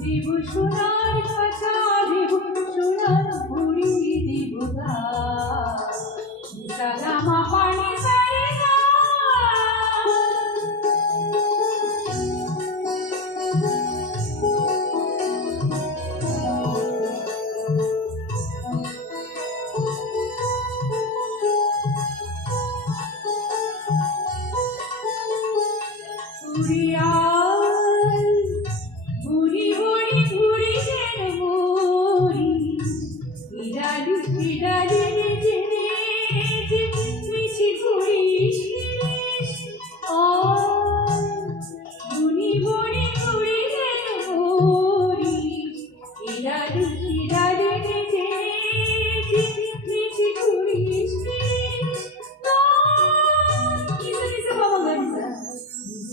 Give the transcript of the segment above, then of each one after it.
দেব সোনার খাঁচা, দেব সোনার ঘুড়ি, দেব গান। সালামা পানি সারে না ঘুরি ঘুরি ঘুরি যেন ঘুরি, ইডালি ইডালি মিছি ঘুরিস ফিরিস। ঘুরি ঘুরি ঘুরি যেন ঘুরি, ইডালি ইডালি মিছি ঘুরিস ফিরিস।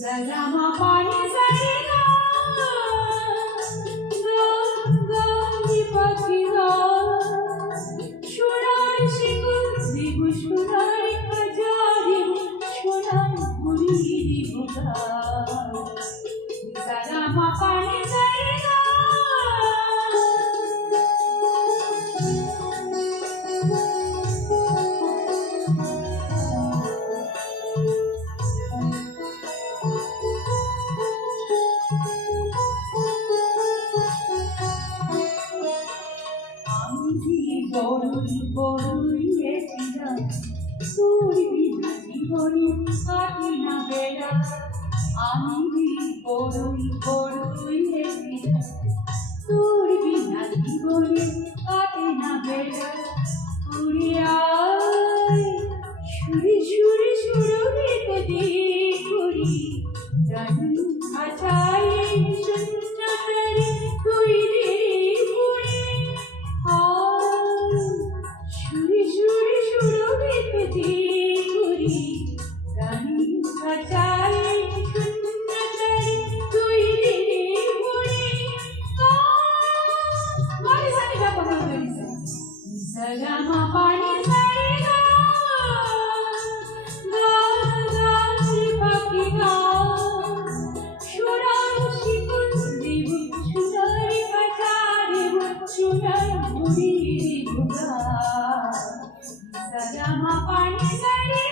সালামা পানি সারে না গানি পাখি সোনার শিকল, দেব সোনার খাঁচা, দেব সোনার ঘুড়ি, দেব গান। সালামা পানি সারে না বড়ই বড়ই এসিলাম, তোর বিনা জীবনে কাটে না বেলা। আমি বড়ই বড়ই এসিলাম, তোর বিনা জীবনে কাটে না বেলা। উড়ে আয় সুরে সুরে সুরভিত দিয়ে করি, জানি খাঁচায় শূন্যতারে তৈরি পড়ে। সুরে সুরে সুরভিত দিয়ে করি, জানি খাঁচায় শূন্যতারে তৈরি পড়ে। সালামা পানি সারে না গানি পাখি সোনার শিকল, দেব সোনার খাঁচা, দেব সোনার ঘুড়ি, দেব গান। সালামা পানি সারে